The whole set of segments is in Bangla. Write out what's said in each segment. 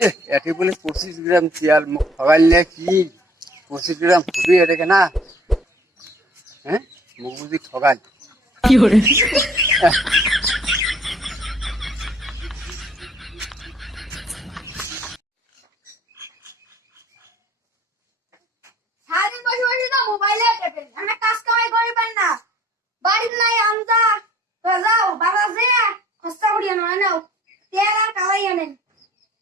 এটি বলে 25 গ্রাম চিয়াল মুখ খাওয়াইলে কি 25 গ্রাম খুবই এটাকে না হ্যাঁ মুখ বুঝি ঠগাই কি করে সারাদিন বসে বসে তো মোবাইলে টেপেন আমরা কাজ কামাই করি পার না বাড়ির নাই আমদা তো যাও বাবা যে খস্তা করিয়া না নাও তেল আর কালাই আনেন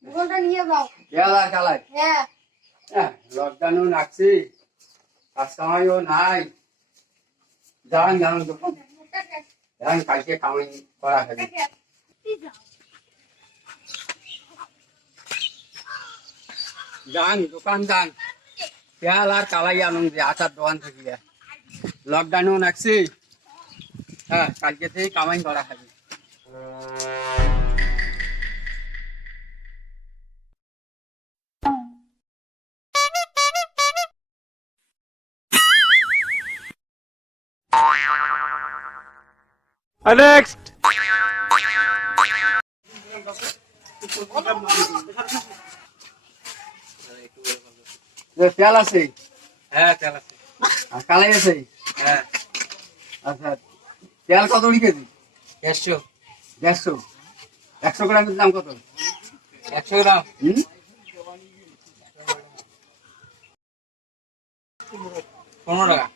গোলটা নিয়ে যাও গেলা কালাই হ্যাঁ লকডাউনও রাখছি কাজ কামাইও নাই যান যান যান কালকে কামাই করা হবে যান দোকান যান তেল আর কালাই আনুন যে আচার দোকান থেকে লকডাউনও রাখছি হ্যাঁ কালকে থেকে কামাই করা হবে Next. তেল আছে হ্যাঁ তেল আছে আর কালাই আছে হ্যাঁ আচ্ছা তেল কত কেজি 150 150 গ্রামের দাম কত 100 গ্রাম হুম 15 টাকা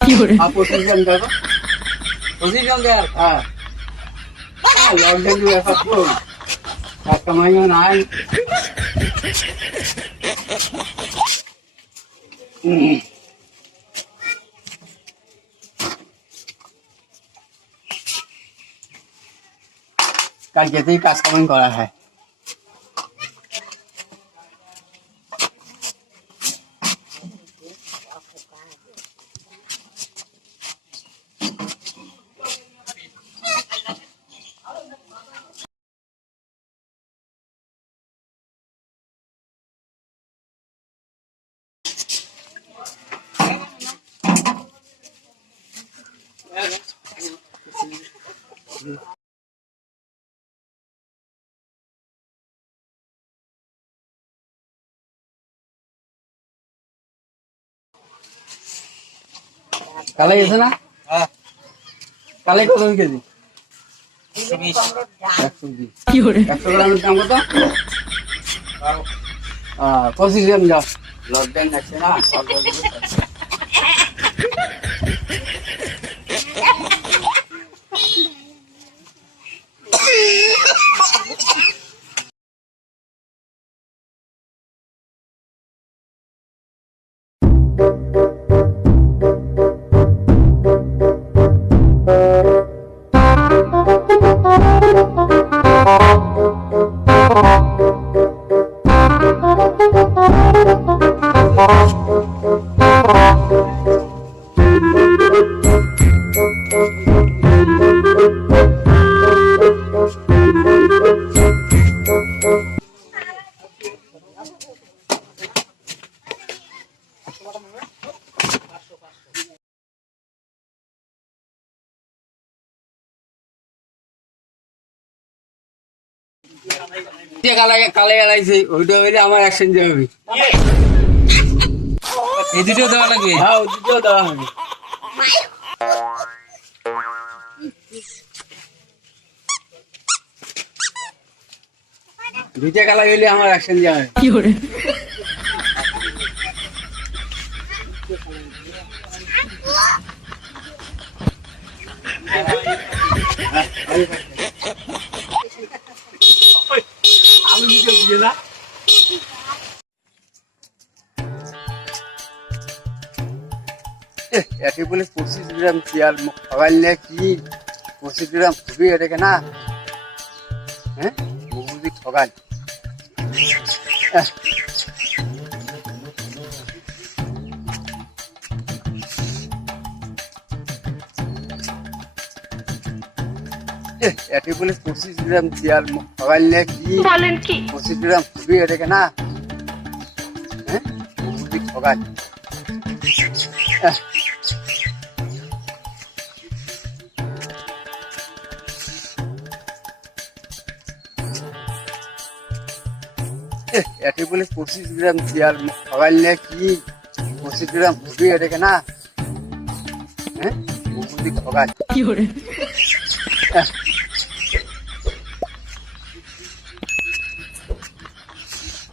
কি করে আর 25 গ্রাম দেবো 25 গ্রাম দেয় হ্যাঁ লকডাউন ব্যাপার তো আর কামাইও নাই কালকে থেকে কাজ কামাই করা হয় কালাই আছে না হ্যাঁ কালাই কত কেজি 120 120 কি করে 100 গ্রামের দাম কত 25 গ্রাম যাও লকডাউন আছে না কালাই আলাইছে ওইটা হইলে আমার অ্যাকশন যাবে এই দুটো দেওয়া লাগবে হ্যাঁ ওই দুটো দেওয়া হবে দুইটা কালাই হইলে আমার অ্যাকশন যাবে কি করে আমি দিতে দিয়ে না এটি বলে 25 গ্রাম চিয়াল মুখ খাওয়াইলে কি 25 গ্রাম খুবই এটাকে না হ্যাঁ মুখ বুঝি ঠগাই এটি বলে 25 গ্রাম চিয়াল মুখ খাওয়াইলে কি বলেন কি 25 গ্রাম খুবই এটাকে না হ্যাঁ মুখ বুঝি ঠগাই এটি বলে 25 গ্রাম দেওয়ার খাওয়াইলে কি 25 গ্রাম খুবই এটাকে না হ্যাঁ বুদ্ধি খোকা Fiore,